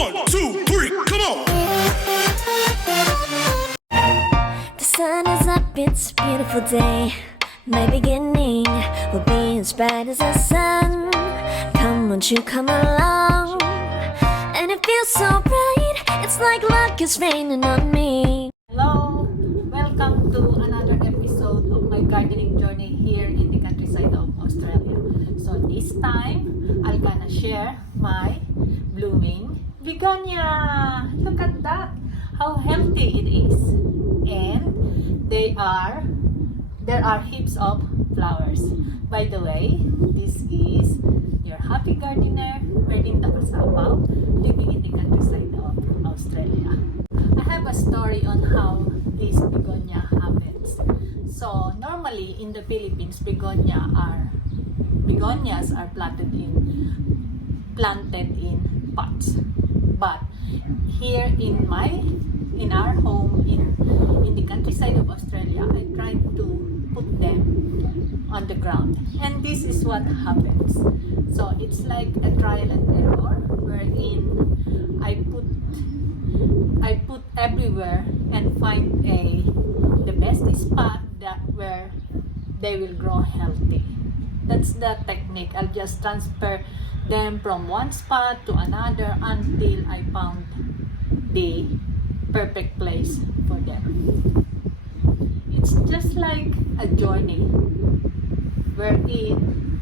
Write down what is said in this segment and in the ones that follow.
1, 2, 3, come on! The sun is up, it's a beautiful day. My beginning will be as bright as the sun. Come, won't you come along? And it feels so bright, it's like luck is raining on me. Hello! Welcome to another episode of my gardening journey here in the countryside of Australia. So this time, I'll gonna share my blooming begonia. Look at that! How healthy it is. And there are heaps of flowers. By the way, this is your happy gardener, Merlinda Casapaw, living in the countryside of Australia. I have a story on how this begonia happens. So normally in the Philippines, begonias are planted in pots. But here in our home in the countryside of Australia, I tried to put them on the ground, and this is what happens. So it's like a trial and error, wherein I put everywhere and find the best spot where they will grow healthy. That's the technique. I'll just transfer them from one spot to another until I found the perfect place for them. It's just like a journey wherein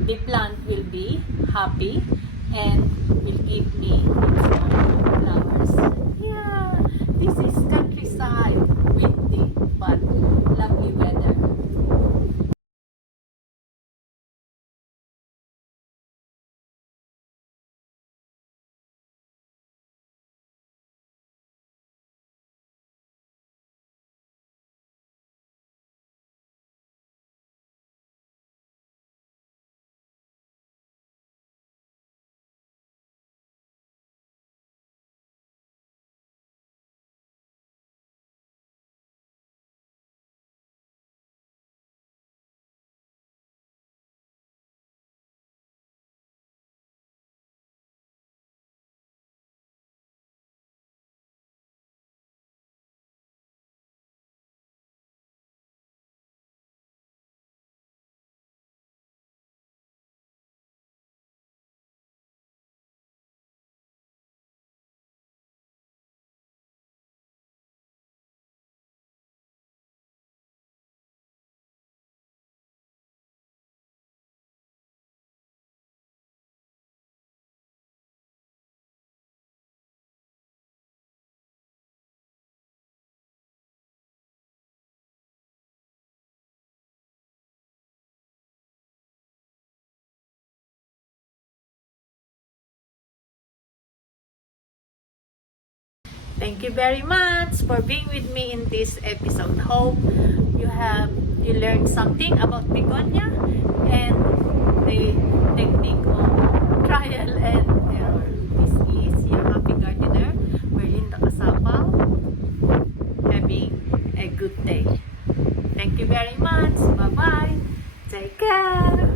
the plant will be happy and will give me its own flowers. Yeah, this is countryside, windy but lovely weather. Thank you very much for being with me in this episode. Hope you learned something about begonia and the technique of trial and error. This is your happy gardener, Merlinda Casapaw, having a good day. Thank you very much. Bye-bye. Take care.